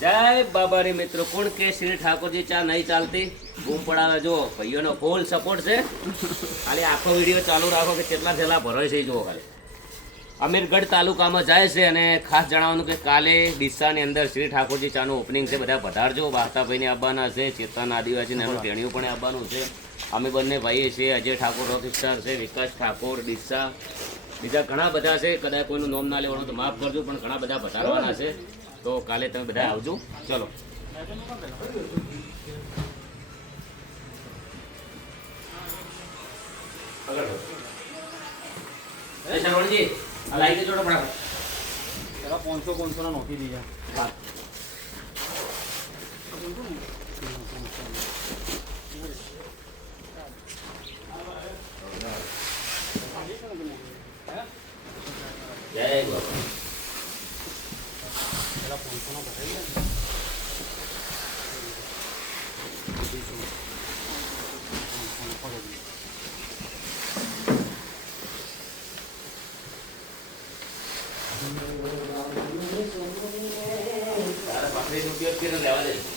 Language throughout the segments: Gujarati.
જય બાબારી મિત્રો, કોણ કે શ્રી ઠાકોરજી, ચા નહીં ચાલતી? બૂમ પડાવે જો ભાઈઓનો ફૂલ સપોર્ટ છે. ખાલી આખો વીડિયો ચાલુ રાખો કે કેટલા થેલા ભરાય છે, જુઓ ખાલી. અમીરગઢ તાલુકામાં જાય છે અને ખાસ જણાવવાનું કે કાલે ડીસાની અંદર શ્રી ઠાકોરજી ચાનું ઓપનિંગ છે, બધા પધારજો વાર્તાભાઈને આવવાના છે, ચેતન આદિવાસી એનું ટેણીઓ પણ આવવાનું છે. અમે બંને ભાઈએ છીએ, અજય ઠાકોર રોકિસ્તાર છે, વિકાસ ઠાકોર, ડીસા. બીજા ઘણા બધા છે, કદાચ કોઈનું નામ ના લેવાનું તો માફ કરજો, પણ ઘણા બધા પધારવાના છે. તો કાલે તમે બધા આવજો. ચલો. પાંચસો પાંચસો ના નોખી દીધા. હા. જય બાબા રૂપિયા જ લેવા દે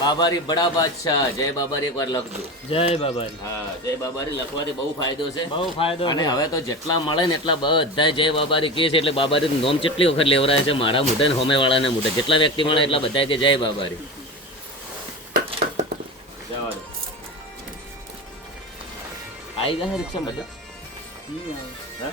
બાબારી બડા બાદશાહ. જય બાબારી એકવાર લખજો. જય બાબા હા જય બાબારી લખવાથી બહુ ફાયદો છે. બહુ ફાયદો અને હવે તો જેટલા મળે ને એટલા બધા જય બાબારી કે છે એટલે બાબારી નોમ કેટલી વખત લેવરાય છે? મારા મોઢે ને હોમે વાળાને મોઢે. જેટલા વ્યક્તિ મળે એટલા બધા કે જય બાબારી. આવી ગયા છે રિક્ષા બધા? હા?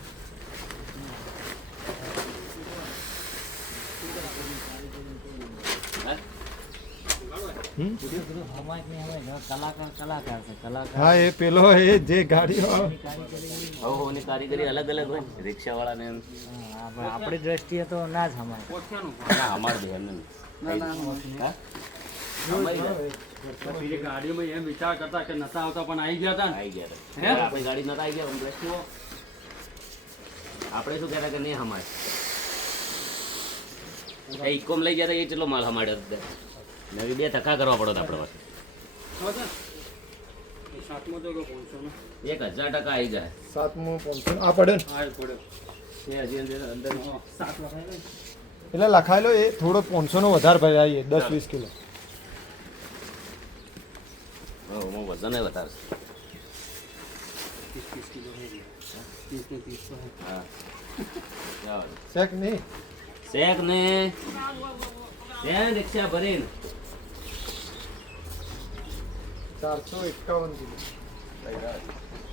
હા એ પેલો એ જે ગાડીઓ કારીગરી અલગ અલગ હોય રિક્ષા વાળાને એમ. આપણી દ્રષ્ટિએ તો ના જ બે એમ વિચાર કરતા કે નતા આવતા પણ આવી ગયા હતા ને. આઈ ગયા હે? તા. આપણી ગાડી નતા આવી ગયા આપણે શું કહેતા કે નહીં હમાય. ઇકોમ લઈ ગયા હતા એ કેટલો માલ હમાડ્યો હતો. નવી બે ધક્કા કરવા પડો આપણે પાસે પાંચસો એક હજાર ટકા આવી જાય. સાતમો પંચમ આ પડે ને? હા પડ્યો હજી અંદર અંદર સાત એટલે લખાયેલો એ થોડો પાંચસો નો વધારે ભરાય દસ વીસ કિલો. વજન વધારે. શેક નહીં. શેક ને ત્યાં રિક્ષા ભરીને. चारशे एक्कावन्न दिले